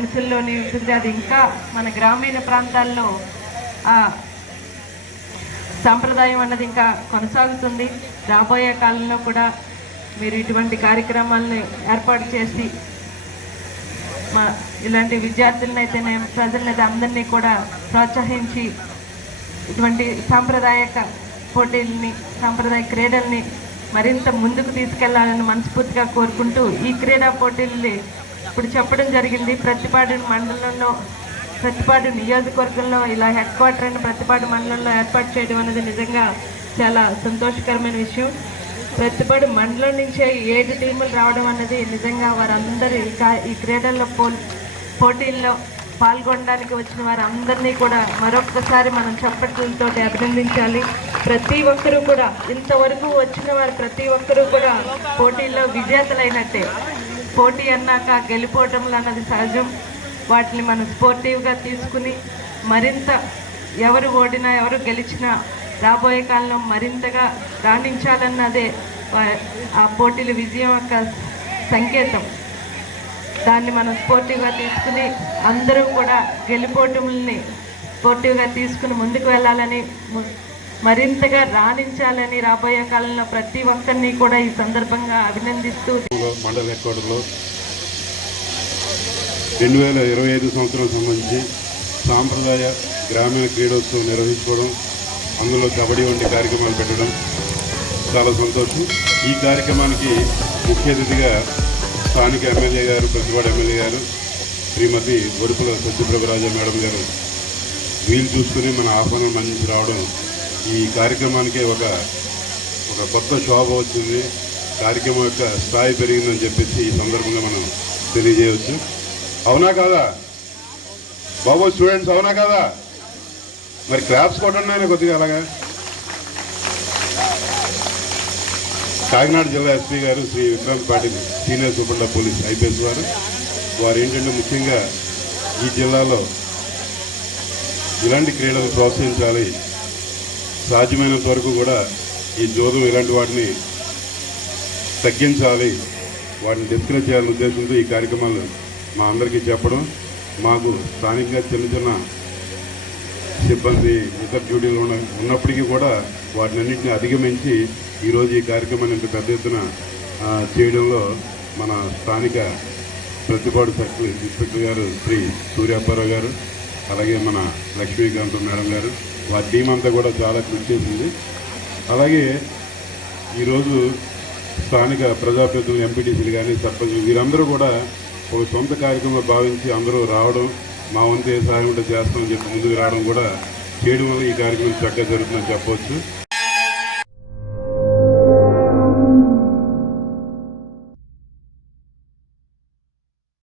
మనసుల్లోనే ఉంటుంది. అది ఇంకా మన గ్రామీణ ప్రాంతాల్లో సాంప్రదాయం అన్నది ఇంకా కొనసాగుతుంది. రాబోయే కాలంలో కూడా మీరు ఇటువంటి కార్యక్రమాలను ఏర్పాటు చేసి ఇలాంటి విద్యార్థులనైతేనే ప్రజలనైతే అందరినీ కూడా ప్రోత్సహించి ఇటువంటి సాంప్రదాయక పోటీలని, సాంప్రదాయ క్రీడల్ని మరింత ముందుకు తీసుకెళ్లాలని మనస్ఫూర్తిగా కోరుకుంటూ, ఈ క్రీడా పోటీల్ని ఇప్పుడు చెప్పడం జరిగింది. ప్రతిపాడు మండలంలో, ప్రతిపాడు నియోజకవర్గంలో ఇలా హెడ్ క్వార్టర్ అయిన ప్రతిపాడు మండలంలో ఏర్పాటు చేయడం అనేది నిజంగా చాలా సంతోషకరమైన విషయం. ప్రతిపాడు మండలం నుంచే 7 టీములు రావడం అనేది నిజంగా వారందరూ ఈ క్రీడల్లో పోటీల్లో పాల్గొనడానికి వచ్చిన వారందరినీ కూడా మరొక్కసారి మనం చప్పట్లతో అభినందించాలి. ప్రతి ఒక్కరూ కూడా, ఇంతవరకు వచ్చిన వారు ప్రతి ఒక్కరూ కూడా పోటీల్లో విజేతలైనట్టే. పోటీ అన్నాక గెలిపోవటంలో అన్నది సహజం. వాటిని మనం స్పోర్టివ్గా తీసుకుని మరింత ఎవరు ఓడినా ఎవరు గెలిచినా రాబోయే కాలంలో మరింతగా రాణించాలన్నదే ఆ పోటీల విజయం యొక్క సంకేతం. దాన్ని మనం స్పోర్టివ్గా తీసుకుని అందరూ కూడా గెలిపోవటంని స్పోర్టివ్గా తీసుకుని ముందుకు వెళ్ళాలని, మరింతగా రాణించాలని రాబోయే కాలంలో ప్రతి ఒక్కరిని కూడా ఈ సందర్భంగా అభినందిస్తూ మండల హెడ్ క్వార్టర్లో 2025 సంవత్సరం సంబంధించి సాంప్రదాయ గ్రామీణ క్రీడోత్సవం నిర్వహించుకోవడం, అందులో కబడ్డీ వంటి కార్యక్రమాలు పెట్టడం చాలా సంతోషం. ఈ కార్యక్రమానికి ముఖ్య అతిథిగా స్థానిక ఎమ్మెల్యే గారు, ప్రతిపాడు ఎమ్మెల్యే గారు శ్రీమతి గొడుపుల సత్యప్రభరాజ మేడం గారు వీలు చూసుకుని మన ఆహ్వానం అందించి రావడం ఈ కార్యక్రమానికి ఒక కొత్త శోభ వచ్చింది. కార్యక్రమం యొక్క స్థాయి పెరిగిందని చెప్పేసి ఈ సందర్భంగా మనం తెలియజేయవచ్చు. అవునా కాదా బాబు స్టూడెంట్స్, అవునా కాదా? మరి క్లాప్స్ కొట్టండి కొద్దిగా అలాగా. కాకినాడ జిల్లా ఎస్పీ గారు Shri Vikrant Patil, senior superintendent police IPS వారు ఏంటంటే ముఖ్యంగా ఈ జిల్లాలో ఇలాంటి క్రీడలు ప్రోత్సహించాలి, సాధ్యమైనంత వరకు కూడా ఈ జోదం ఇలాంటి వాటిని తగ్గించాలి, వాటిని డిస్కరేజ్ చేయాలనే ఉద్దేశంతో ఈ కార్యక్రమాలు మా అందరికీ చెప్పడం, మాకు స్థానికంగా చిన్న చిన్న సిబ్బంది ఇతర డ్యూటీలు ఉన్నప్పటికీ కూడా వాటినన్నింటినీ అధిగమించి ఈరోజు ఈ కార్యక్రమాన్ని ఇంత పెద్ద ఎత్తున చేయడంలో మన స్థానిక ప్రతిపాడు సర్కిల్ ఇన్స్పెక్టర్ గారు శ్రీ సూర్యాప్పారావు గారు, అలాగే మన లక్ష్మీకాంత్ మేడం గారు, వారి టీం అంతా కూడా చాలా కృషి చేసింది. అలాగే ఈరోజు స్థానిక ప్రజాప్రతినిధులు, ఎంపీటీసీలు కానీ సర్పంచులు వీరందరూ కూడా ఒక సొంత కార్యక్రమం భావించి అందరూ రావడం, మా వంతు ఏ సహాయం ఉంటే చేస్తామని చెప్పి ముందుకు రావడం కూడా చేయడం వల్ల ఈ కార్యక్రమం చక్కగా జరుగుతుందని చెప్పవచ్చు.